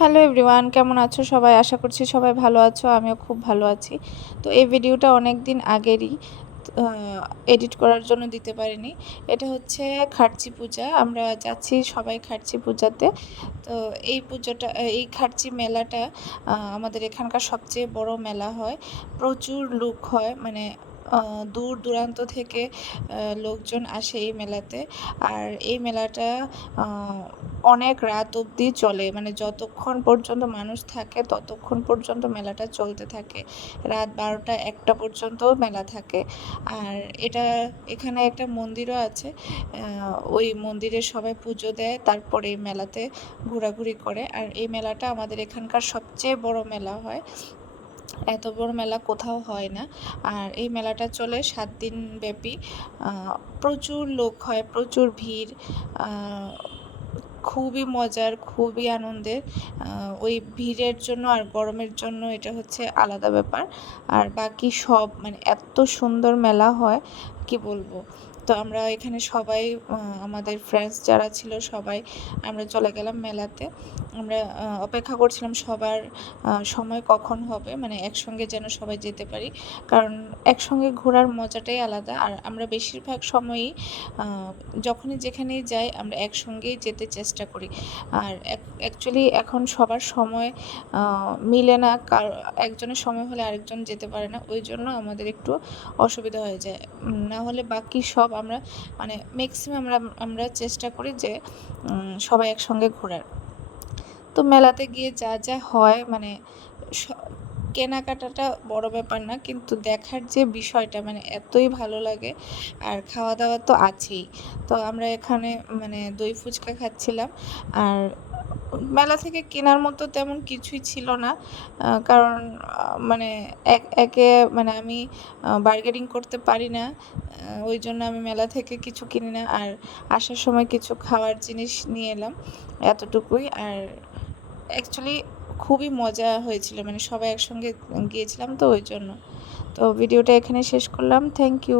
Hello everyone, কেমন আছো সবাই? আশা করছি সবাই ভালো আছো। আমিও খুব ভালো আছি। তো এই ভিডিওটা অনেক দিন আগেরই এডিট করার জন্য দিতে পারিনি। এটা হচ্ছে খার্চি পূজা। আমরা যাচ্ছি সবাই খার্চি পূজাতে। তো এই খার্চি মেলাটা আমাদের এখানকার সবচেয়ে বড় মেলা হয়। প্রচুর লোক হয়, মানে দূর দূরান্ত থেকে লোকজন আসে এই মেলাতে। আর এই মেলাটা অনেক রাত অবধি চলে, মানে যতক্ষণ পর্যন্ত মানুষ থাকে ততক্ষণ পর্যন্ত মেলাটা চলতে থাকে। রাত 12টা-1টা পর্যন্ত মেলা থাকে। আর এখানে একটা মন্দিরও আছে। ওই মন্দিরে সবাই পুজো দেয়, তারপরে এই মেলাতে ঘোরাঘুরি করে। আর এই মেলাটা আমাদের এখানকার সবচেয়ে বড় মেলা হয়। এত বড় মেলা কোথাও হয় না। আর এই মেলাটা চলে 7 দিন ব্যাপী। প্রচুর লোক হয়, প্রচুর ভিড়। খুবই মজার, খুবই আনন্দের। ওই ভিড়ের জন্য আর গরমের জন্য এটা হচ্ছে আলাদা ব্যাপার। আর বাকি সব মানে এত সুন্দর মেলা হয়, কি বলবো। তো আমরা এখানে সবাই, আমাদের ফ্রেন্ডস যারা ছিল সবাই আমরা চলে গেলাম মেলাতে। আমরা অপেক্ষা করছিলাম সবার সময় কখন হবে, মানে একসঙ্গে যেন সবাই যেতে পারি। কারণ একসঙ্গে ঘোরার মজাটাই আলাদা। আর আমরা বেশিরভাগ সময়ই যখনই যেখানেই যাই আমরা একসঙ্গেই যেতে চেষ্টা করি। আর অ্যাকচুয়ালি এখন সবার সময় মিলে না, একজনের সময় হলে আরেকজন যেতে পারে না, ওই জন্য আমাদের একটু অসুবিধা হয়ে যায়। না হলে বাকি সব আমরা মানে ম্যাক্সিমাম আমরা চেষ্টা করি যে সবাই একসঙ্গে ঘোরার। তো মেলাতে গিয়ে যা যা হয়, মানে কেনাকাটাটা বড় ব্যাপার না, কিন্তু দেখার যে বিষয়টা মানে এতই ভালো লাগে। আর খাওয়া দাওয়া তো আছেই। তো আমরা এখানে মানে দই ফুচকা খাচ্ছিলাম। আর মেলা থেকে কেনার মতো তেমন কিছুই ছিল না। কারণ মানে একে মানে আমি বার্গেনিং করতে পারি না। ওই জন্য আমি মেলা থেকে কিছু কিনি না। আর আসার সময় কিছু খাওয়ার জিনিস নিয়ে এলাম, এতটুকুই। আর অ্যাকচুয়ালি খুবই মজা হয়েছিল, মানে সবাই একসঙ্গে গিয়েছিলাম তো ওই জন্য। তো ভিডিওটা এখানে শেষ করলাম। Thank you.